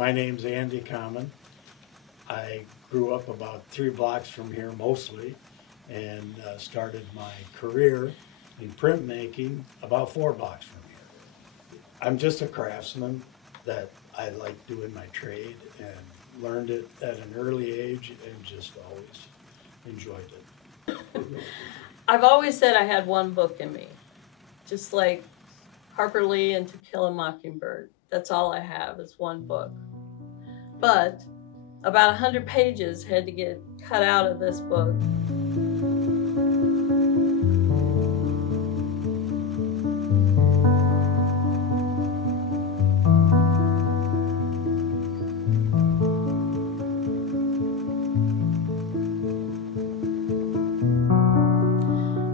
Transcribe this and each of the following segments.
My name's Andy Kahmann. I grew up about 3 blocks from here mostly, and started my career in printmaking about 4 blocks from here. I'm just a craftsman that I like doing my trade and learned it at an early age and just always enjoyed it. I've always said I had one book in me, just like Harper Lee and To Kill a Mockingbird. That's all I have is one book. But about 100 pages had to get cut out of this book.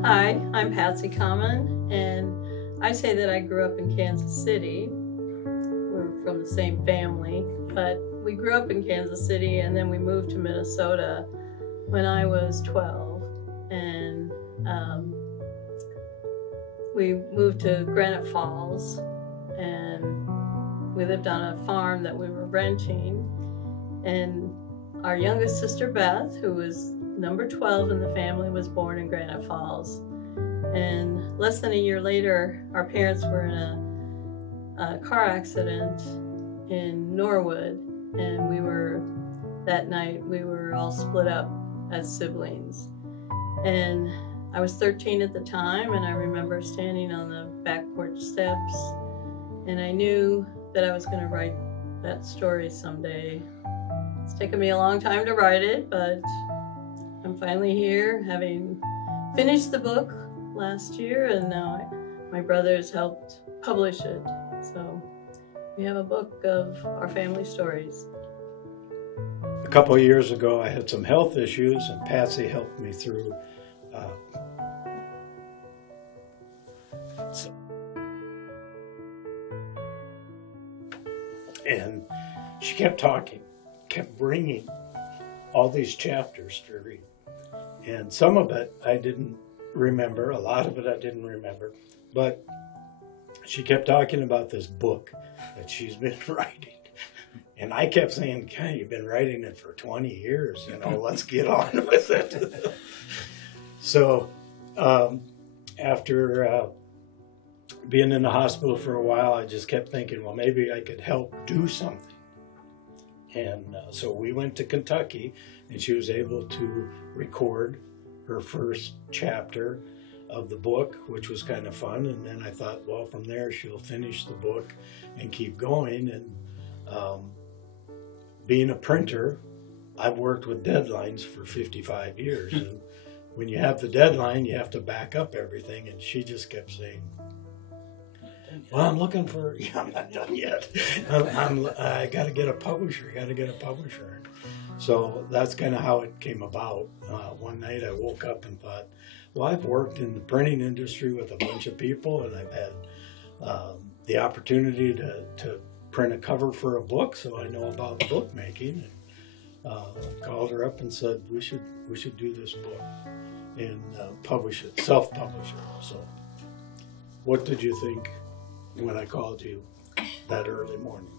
Hi, I'm Patsy Kahmann, and I say that I grew up in Kansas City. We're from the same family, but we grew up in Kansas City and then we moved to Minnesota when I was 12. And we moved to Granite Falls, and we lived on a farm that we were renting. And our youngest sister, Beth, who was number 12 in the family, was born in Granite Falls. And less than a year later, our parents were in a car accident in Norwood, and that night we were all split up as siblings. And I was 13 at the time, and I remember standing on the back porch steps, and I knew that I was going to write that story someday. It's taken me a long time to write it, but I'm finally here, having finished the book last year, and now my brothers helped publish it. So we have a book of our family stories. A couple of years ago, I had some health issues, and Patsy helped me through. And she kept talking, kept bringing all these chapters to read. And some of it I didn't remember, a lot of it I didn't remember, but she kept talking about this book that she's been writing. And I kept saying, God, you've been writing it for 20 years, let's get on with it. So after being in the hospital for a while, I just kept thinking, well, maybe I could help do something. And so we went to Kentucky, and she was able to record her first chapter of the book, which was kind of fun. And then I thought, well, from there she'll finish the book and keep going. And being a printer, I've worked with deadlines for 55 years. And when you have the deadline, you have to back up everything. And she just kept saying, well, I'm looking for, I'm not done yet. I got to get a publisher, So that's kind of how it came about. One night I woke up and thought, well, I've worked in the printing industry with a bunch of people, and I've had the opportunity to print a cover for a book, so I know about bookmaking. And called her up and said, we should do this book and publish it, self-publish it. So what did you think when I called you that early morning?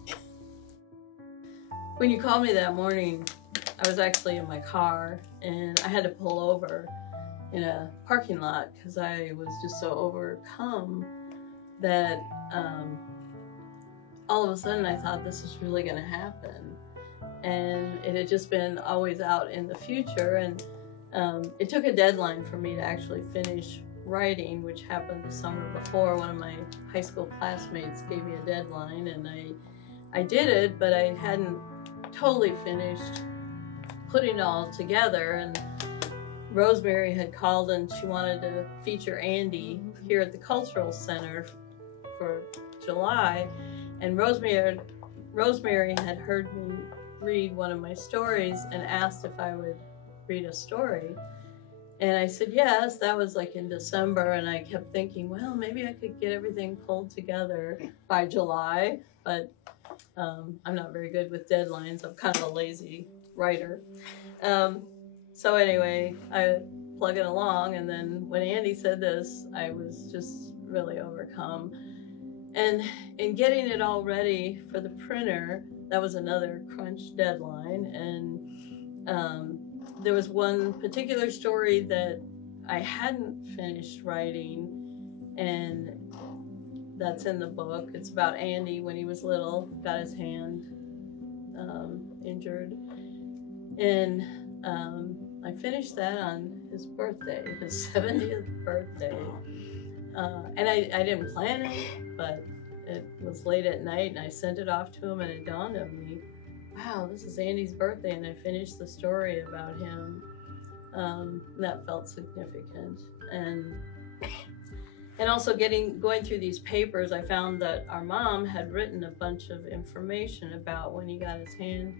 When you called me that morning, I was actually in my car, and I had to pull over in a parking lot because I was just so overcome that all of a sudden I thought this is really going to happen. And it had just been always out in the future, and it took a deadline for me to actually finish writing, which happened the summer before. One of my high school classmates gave me a deadline, and I did it, but I hadn't totally finished putting it all together. And Rosemary had called, and she wanted to feature Andy here at the Cultural Center for July. And Rosemary had heard me read one of my stories and asked if I would read a story. And I said yes. That was like in December, and I kept thinking, well, maybe I could get everything pulled together by July, but I'm not very good with deadlines. I'm kind of a lazy writer. So anyway, I plug it along, and then when Andy said this, I was just really overcome. And in getting it all ready for the printer, that was another crunch deadline. And there was one particular story that I hadn't finished writing, and that's in the book. It's about Andy when he was little, got his hand injured. And I finished that on his birthday, his 70th birthday. And I didn't plan it, but it was late at night, and I sent it off to him, and it dawned on me, wow, this is Andy's birthday, and I finished the story about him. That felt significant. And also going through these papers, I found that our mom had written a bunch of information about when he got his hand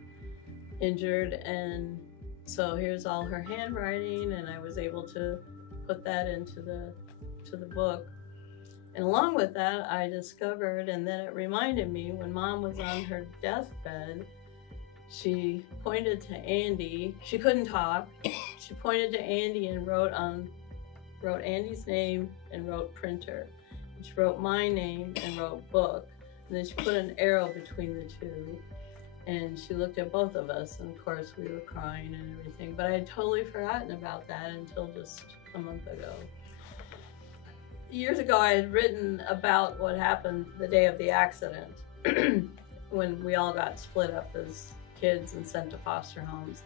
injured, and so here's all her handwriting, and I was able to put that into the book. And along with that, I discovered, and then it reminded me, when Mom was on her deathbed, she pointed to Andy. She couldn't talk. She pointed to Andy and wrote Andy's name and wrote printer. And she wrote my name and wrote book. And then she put an arrow between the two. And she looked at both of us, and of course we were crying and everything. But I had totally forgotten about that until just a month ago. Years ago, I had written about what happened the day of the accident when we all got split up as kids and sent to foster homes.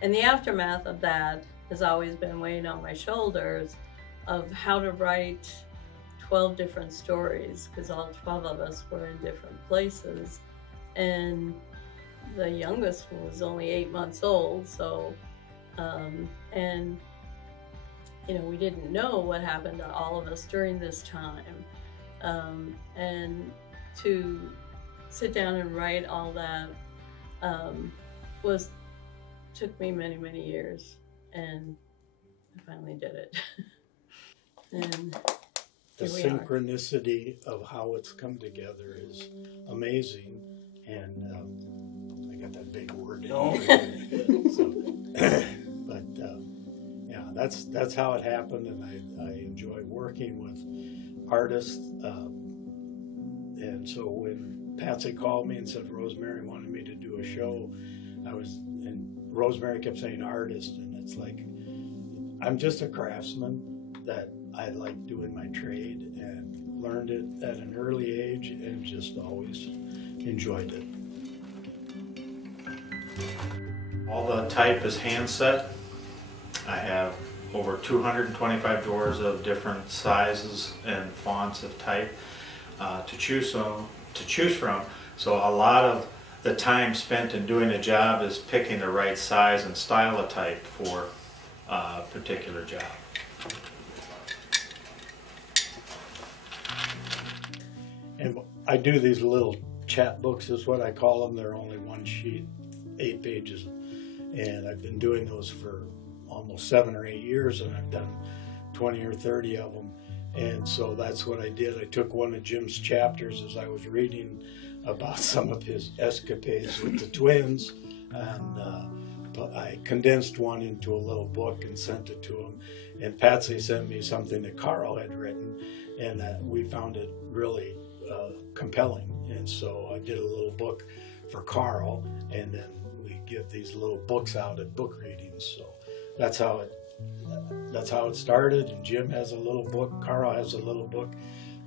And the aftermath of that has always been weighing on my shoulders of how to write 12 different stories, because all 12 of us were in different places. And the youngest one was only 8 months old, so, and you know, we didn't know what happened to all of us during this time. And to sit down and write all that took me many, many years, and I finally did it. And the synchronicity of how it's come together is amazing, and I got that big word in there. So, but yeah, that's how it happened, and I enjoy working with artists. And so when Patsy called me and said Rosemary wanted me to do a show, and Rosemary kept saying artist, and it's like, I'm just a craftsman that I like doing my trade and learned it at an early age and just always enjoyed it. All the type is hand set. I have over 225 drawers of different sizes and fonts of type to choose from. So a lot of the time spent in doing a job is picking the right size and style of type for a particular job. And I do these little chat books, is what I call them. They're only one sheet, 8 pages. And I've been doing those for almost 7 or 8 years, and I've done 20 or 30 of them. And so that's what I did. I took one of Jim's chapters as I was reading about some of his escapades with the twins, and I condensed one into a little book and sent it to him. And Patsy sent me something that Carl had written, and we found it really compelling. And so I did a little book for Carl, and then we give these little books out at book readings. So that's how it started. And Jim has a little book, Carl has a little book,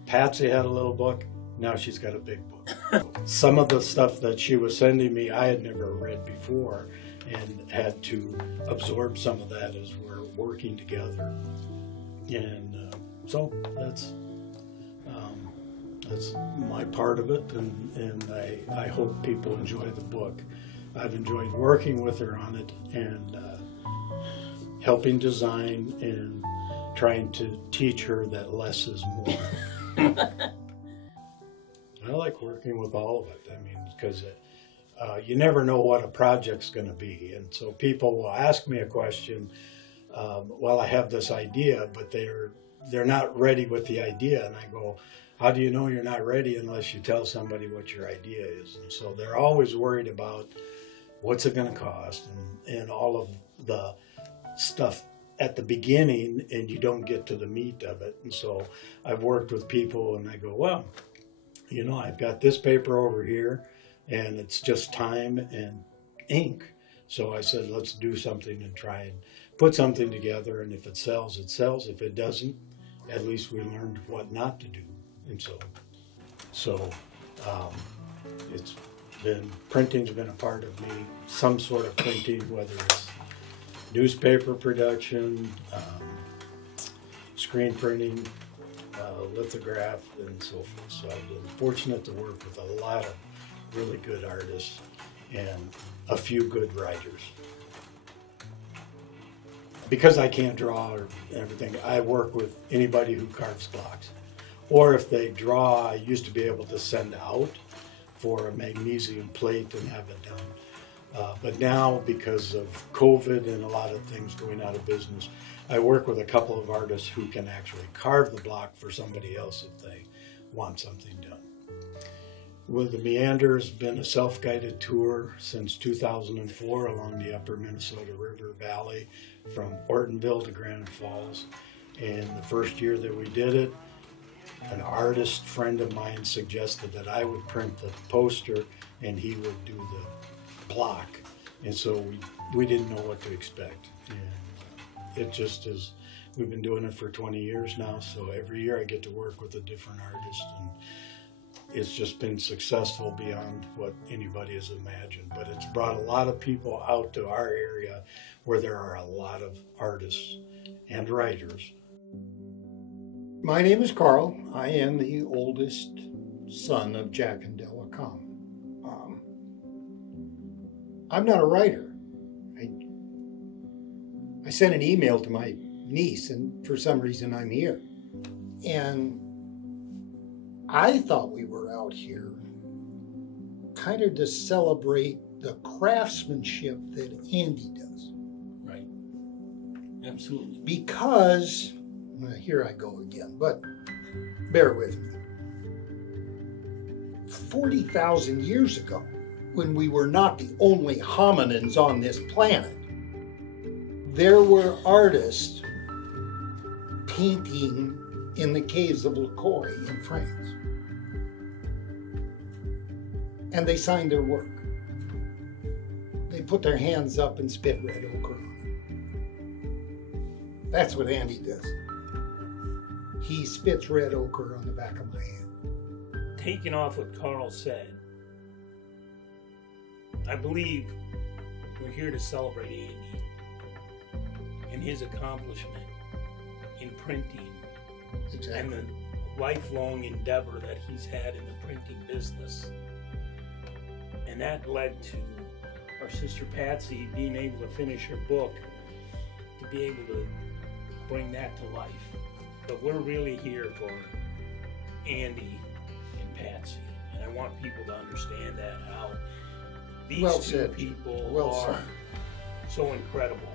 Patsy had a little book, now she's got a big book. Some of the stuff that she was sending me I had never read before, and had to absorb some of that as we're working together. And so that's my part of it, and I hope people enjoy the book. I've enjoyed working with her on it, and helping design and trying to teach her that less is more. I like working with all of it. I mean, because you never know what a project's going to be, and so people will ask me a question. Well, I have this idea, but they're not ready with the idea, and I go, how do you know you're not ready unless you tell somebody what your idea is? And so they're always worried about what's it going to cost, and all of the stuff at the beginning, and you don't get to the meat of it. And so I've worked with people, and I go, well, you know, I've got this paper over here, and it's just time and ink. So I said, let's do something and try and put something together, and if it sells, it sells. If it doesn't, at least we learned what not to do. And so it's been, printing's been a part of me, some sort of printing, whether it's newspaper production, screen printing, lithograph, and so forth. So I've been fortunate to work with a lot of really good artists and a few good writers. Because I can't draw or everything, I work with anybody who carves blocks. Or if they draw, I used to be able to send out for a magnesium plate and have it done. But now, because of COVID and a lot of things going out of business, I work with a couple of artists who can actually carve the block for somebody else if they want something done. With the Meander, has been a self-guided tour since 2004 along the upper Minnesota River Valley from Ortonville to Granite Falls. And the first year that we did it, an artist friend of mine suggested that I would print the poster and he would do the block. And so we didn't know what to expect. And it just is, we've been doing it for 20 years now, so every year I get to work with a different artist, and it's just been successful beyond what anybody has imagined. But it's brought a lot of people out to our area where there are a lot of artists and writers. My name is Carl. I am the oldest son of Jack and Della Kahmann. I'm not a writer. I sent an email to my niece, and for some reason I'm here. And I thought we were out here kind of to celebrate the craftsmanship that Andy does. Right. Absolutely. Because, well, here I go again, but bear with me. 40,000 years ago, when we were not the only hominins on this planet, there were artists painting in the caves of LaCoy in France. And they signed their work. They put their hands up and spit red ochre on it. That's what Andy does. He spits red ochre on the back of my hand. Taking off what Carl said, I believe we're here to celebrate Andy and his accomplishment in printing. Exactly. And the lifelong endeavor that he's had in the printing business. And that led to our sister Patsy being able to finish her book, to be able to bring that to life. But we're really here for Andy and Patsy. And I want people to understand that, how these two people are so incredible.